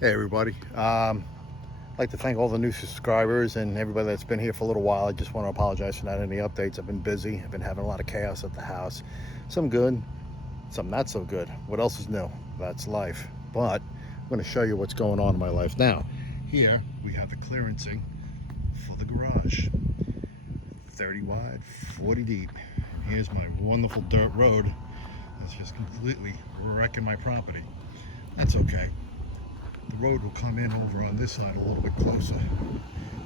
Hey everybody. I'd like to thank all the new subscribers and everybody that's been here for a little while. I just want to apologize for not any updates. I've been busy. I've been having a lot of chaos at the house. Some good, some not so good. What else is new? That's life. But I'm going to show you what's going on in my life now. Here we have the clearancing for the garage. 30 wide, 40 deep. Here's my wonderful dirt road that's just completely wrecking my property. That's okay. The road will come in over on this side a little bit closer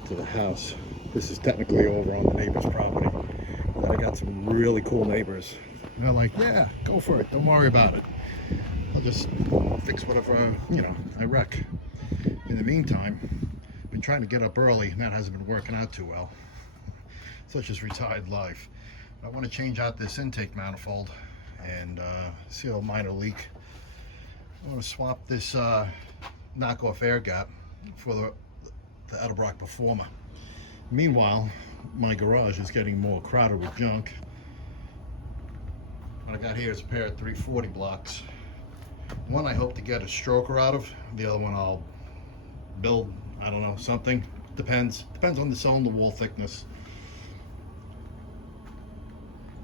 to the house. This is technically over on the neighbor's property. But I got some really cool neighbors. And they're like, yeah, go for it. Don't worry about it. I'll just fix whatever, I wreck. In the meantime, I've been trying to get up early, and that hasn't been working out too well. Such is retired life. I want to change out this intake manifold and seal a minor leak. I want to swap this knockoff air gap for the Edelbrock Performer. Meanwhile, my garage is getting more crowded with junk. What I got here is a pair of 340 blocks. One I hope to get a stroker out of. The other one I'll build, I don't know, something. Depends on the cylinder wall thickness.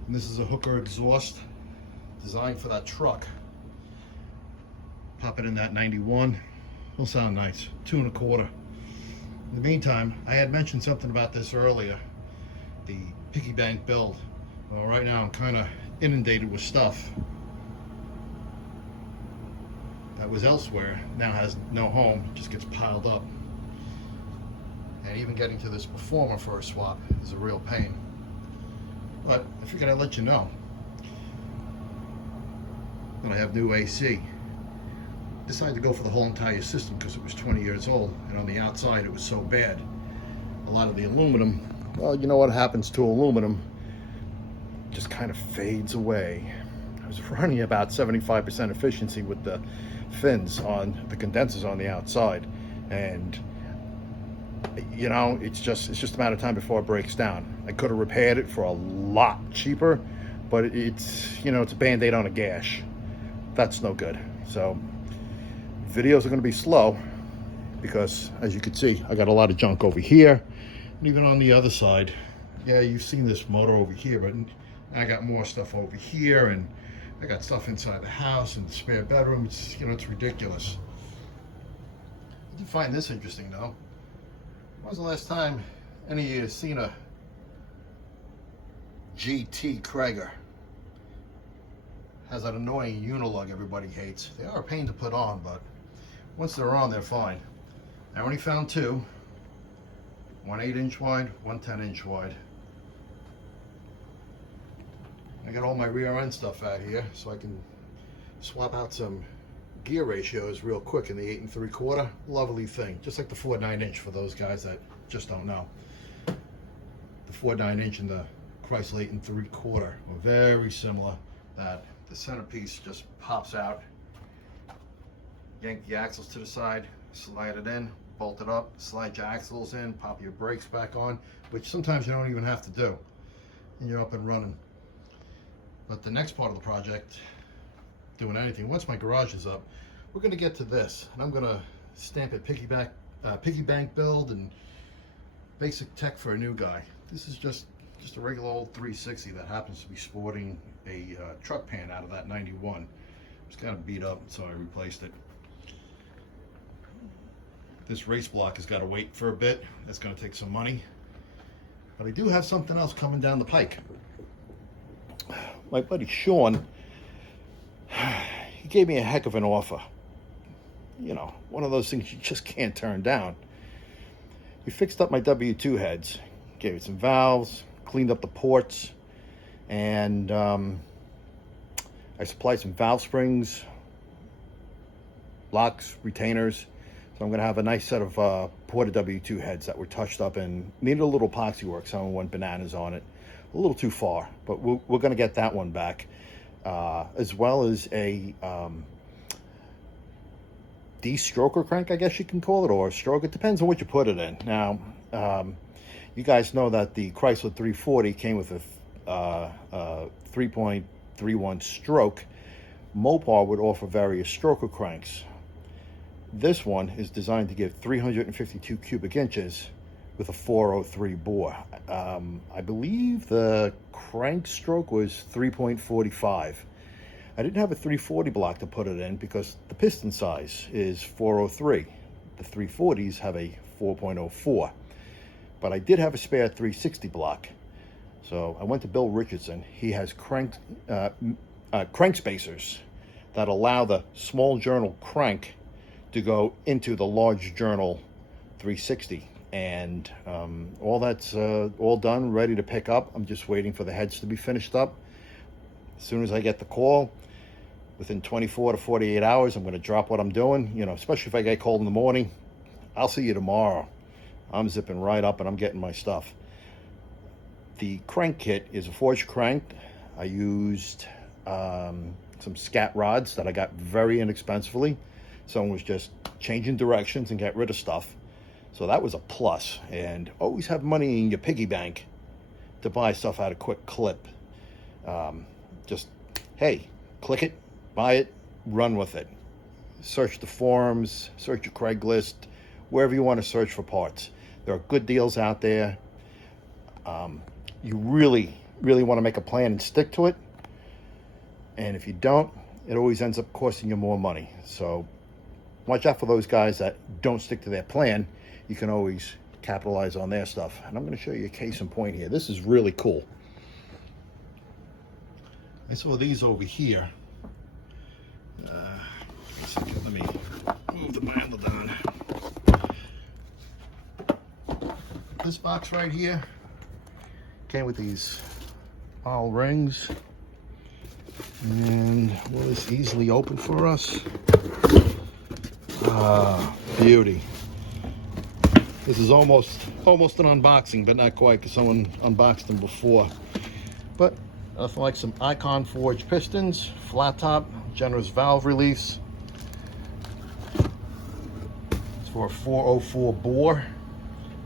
And this is a hooker exhaust designed for that truck. Pop it in that 91. It'll sound nice. 2 1/4. In the meantime, I had mentioned something about this earlier. The piggy bank build. Well, right now I'm kind of inundated with stuff that was elsewhere. Now has no home. Just gets piled up. And even getting to this Performer for a swap is a real pain. But I figured I'd let you know. Then I have new AC. Decided to go for the whole entire system because it was 20 years old, and on the outside it was so bad. A lot of the aluminum, well, you know what happens to aluminum, just kind of fades away. I was running about 75% efficiency with the fins on the condensers on the outside, and it's just a matter of time before it breaks down. I could have repaired it for a lot cheaper, but it's a band-aid on a gash. That's no good. So videos are going to be slow because, as you can see, I got a lot of junk over here, and even on the other side. Yeah, you've seen this motor over here, but I got more stuff over here, and I got stuff inside the house and the spare bedroom. It's ridiculous. I did find this interesting though. When was the last time any of you have seen a GT Krager? Has that annoying unilug everybody hates. They are a pain to put on, but once they're on, they're fine. I only found two. One 8-inch wide, one 10-inch wide. I got all my rear end stuff out here, so I can swap out some gear ratios real quick in the 8 3/4. Lovely thing, just like the Ford 9-inch for those guys that just don't know. The Ford 9-inch and the Chrysler 8 3/4 are very similar. That the centerpiece just pops out. Yank the axles to the side, slide it in, bolt it up, slide your axles in, pop your brakes back on, which sometimes you don't even have to do, and you're up and running. But the next part of the project, doing anything, once my garage is up, we're going to get to this, and I'm going to stamp it piggy bank build and basic tech for a new guy. This is just a regular old 360 that happens to be sporting a truck pan out of that 91. It was kind of beat up, so I replaced it. This race block has got to wait for a bit. That's going to take some money. But I do have something else coming down the pike. My buddy Sean, he gave me a heck of an offer. One of those things you just can't turn down. He fixed up my W2 heads, gave it some valves, cleaned up the ports, and I supplied some valve springs, locks, retainers. So I'm going to have a nice set of Porter W2 heads that were touched up and needed a little epoxy work. Someone went bananas on it. A little too far, but we're going to get that one back. As well as a de-stroker crank, I guess you can call it, or a stroke. It depends on what you put it in. Now, you guys know that the Chrysler 340 came with a 3.31 stroke. Mopar would offer various stroker cranks. This one is designed to give 352 cubic inches with a 403 bore. I believe the crank stroke was 3.45. I didn't have a 340 block to put it in because the piston size is 403. The 340s have a 4.04. But I did have a spare 360 block. So I went to Bill Richardson. He has crank spacers that allow the small journal crank to go into the large journal 360. And all that's all done, ready to pick up. I'm just waiting for the heads to be finished up. As soon as I get the call, within 24 to 48 hours, I'm going to drop what I'm doing. You know, especially if I get cold in the morning. I'll see you tomorrow. I'm zipping right up and I'm getting my stuff. The crank kit is a forged crank. I used some scat rods that I got very inexpensively. Someone was just changing directions and get rid of stuff. So that was a plus. And always have money in your piggy bank to buy stuff at a quick clip. Just, hey, click it, buy it, run with it. Search the forums, search your Craigslist, wherever you want to search for parts. There are good deals out there. You really want to make a plan and stick to it. And if you don't, it always ends up costing you more money. So watch out for those guys that don't stick to their plan. You can always capitalize on their stuff. And I'm going to show you a case in point here. This is really cool. I saw these over here. Let me move the handle down. This box right here came with these all rings, and will this easily open for us? Beauty. This is almost an unboxing, but not quite, because someone unboxed them before. But nothing like some Icon forged pistons, flat top, generous valve release. It's for a 404 bore.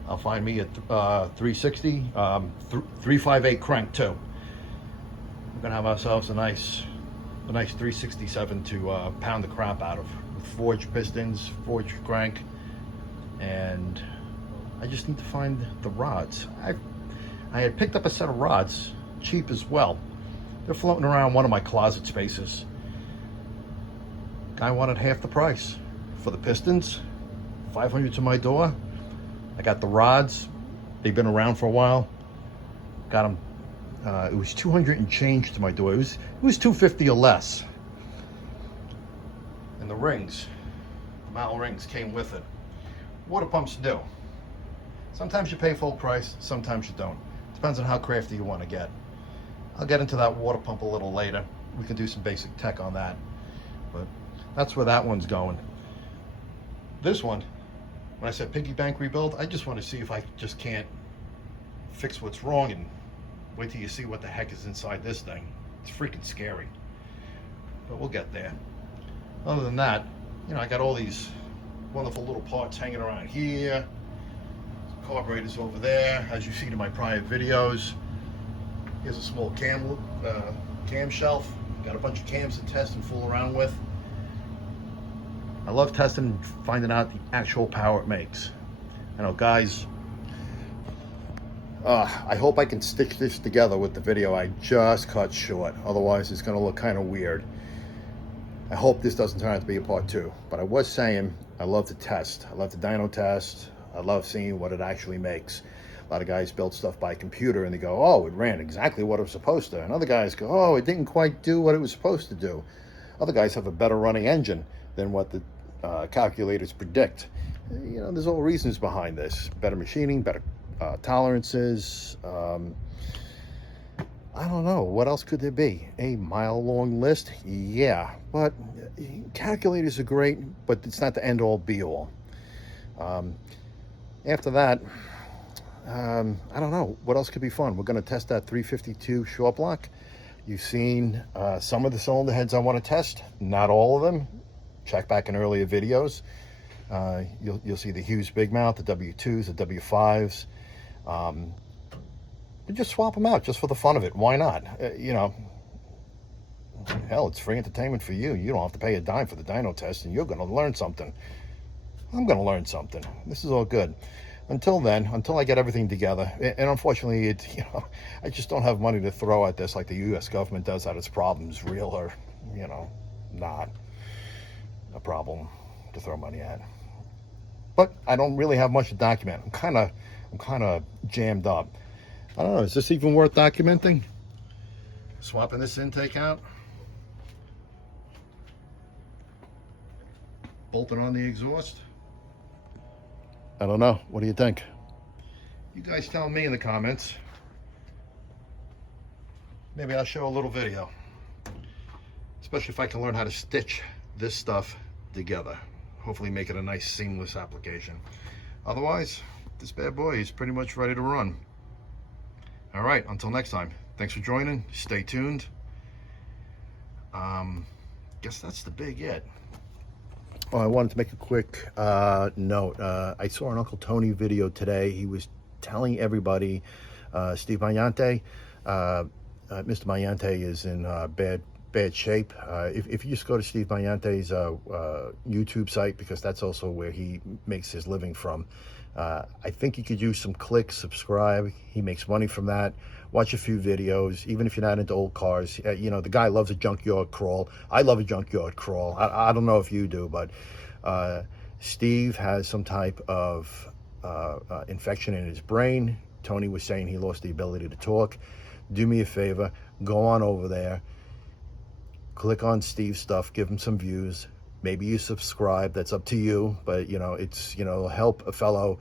I'll find me a 360, 358 crank too. We're gonna have ourselves a nice 367 to pound the crap out of, with forged pistons, forged crank, and I just need to find the rods. I had picked up a set of rods, cheap as well. They're floating around one of my closet spaces. Guy wanted half the price for the pistons, 500 to my door. I got the rods. They've been around for a while. Got them. It was 200 and change to my door. It was 250 or less. And the rings, the metal rings came with it. Water pumps do. Sometimes you pay full price, sometimes you don't. Depends on how crafty you want to get. I'll get into that water pump a little later. We can do some basic tech on that. But that's where that one's going. This one, when I said piggy bank rebuild, I just want to see if I just can't fix what's wrong and wait till you see what the heck is inside this thing. It's freaking scary. But we'll get there. Other than that, you know, I got all these wonderful little parts hanging around here. Carburetors over there, as you see in my prior videos. Here's a small cam shelf. Got a bunch of cams to test and fool around with. I love testing and finding out the actual power it makes. I know, guys, I hope I can stitch this together with the video I just cut short. Otherwise, it's going to look kind of weird. I hope this doesn't turn out to be a part 2. But I was saying, I love to test. I love to dyno test. I love seeing what it actually makes. A lot of guys build stuff by computer and they go, oh, it ran exactly what it was supposed to. And other guys go, oh, it didn't quite do what it was supposed to do. Other guys have a better running engine than what the calculators predict. You know, there's all reasons behind this. Better machining, better tolerances. I don't know, what else could there be? A mile-long list? Yeah, but calculators are great, but it's not the end-all, be-all. After that, I don't know, what else could be fun? We're going to test that 352 short block. You've seen some of the cylinder heads I want to test, not all of them. Check back in earlier videos. You'll see the Hughes big mount, the W2s, the W5s. But just swap them out just for the fun of it. Why not? You know, hell, it's free entertainment for you. You don't have to pay a dime for the dyno test, and you're going to learn something. I'm going to learn something. This is all good. Until then, until I get everything together, and unfortunately, I just don't have money to throw at this like the U.S. government does at its problems, real or, not a problem to throw money at. But I don't really have much to document. I'm kind of jammed up. I don't know. Is this even worth documenting? Swapping this intake out, bolting on the exhaust. I don't know. What do you think? You guys tell me in the comments. Maybe I'll show a little video, especially if I can learn how to stitch this stuff together. Hopefully make it a nice seamless application. Otherwise, this bad boy is pretty much ready to run. All right, until next time. Thanks for joining. Stay tuned. Guess that's the big it. Oh, I wanted to make a quick note. I saw an Uncle Tony video today. He was telling everybody, Steve Magnante, Mr. Magnante is in bad shape. If you just go to Steve Magnante's YouTube site, because that's also where he makes his living from, I think you could use some clicks, subscribe. He makes money from that. Watch a few videos, even if you're not into old cars. The guy loves a junkyard crawl. I love a junkyard crawl. I don't know if you do, but Steve has some type of infection in his brain. Tony was saying he lost the ability to talk. Do me a favor, go on over there, click on Steve's stuff, give him some views. Maybe you subscribe, that's up to you, but it's help a fellow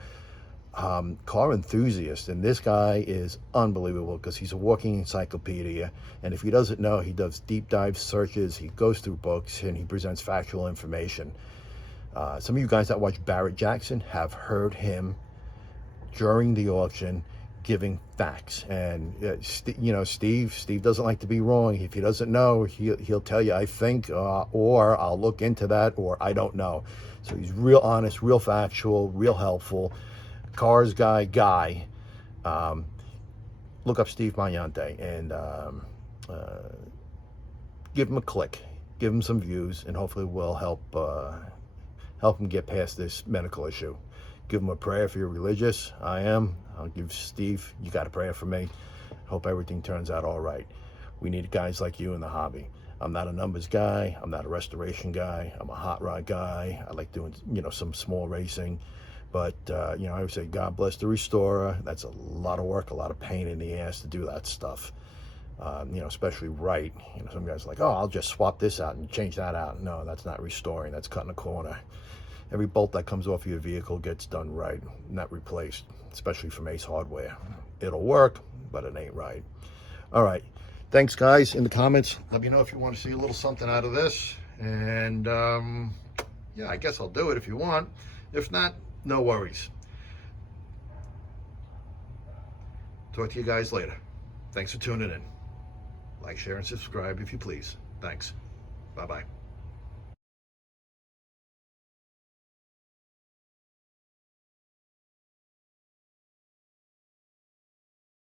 car enthusiast. And this guy is unbelievable because he's a walking encyclopedia. And if he doesn't know, he does deep dive searches, he goes through books, and he presents factual information. Some of you guys that watch Barrett Jackson have heard him during the auction giving facts. And Steve doesn't like to be wrong. If he doesn't know, he'll tell you, I think, or I'll look into that, or I don't know. So he's real honest, real factual, real helpful. Cars guy. Look up Steve Magnante and give him a click, give him some views, and hopefully we'll help him get past this medical issue. Give him a prayer if you're religious. I am. I'll give Steve, you got a prayer for me. Hope everything turns out all right. We need guys like you in the hobby. I'm not a numbers guy. I'm not a restoration guy. I'm a hot rod guy. I like doing, some small racing. But, I would say God bless the restorer. That's a lot of work, a lot of pain in the ass to do that stuff. Especially right. Some guys are like, oh, I'll just swap this out and change that out. No, that's not restoring. That's cutting a corner. Every bolt that comes off your vehicle gets done right, not replaced, especially from Ace Hardware. It'll work, but it ain't right. All right. Thanks, guys. In the comments, let me know if you want to see a little something out of this. And, yeah, I guess I'll do it if you want. If not, no worries. Talk to you guys later. Thanks for tuning in. Like, share, and subscribe if you please. Thanks. Bye-bye.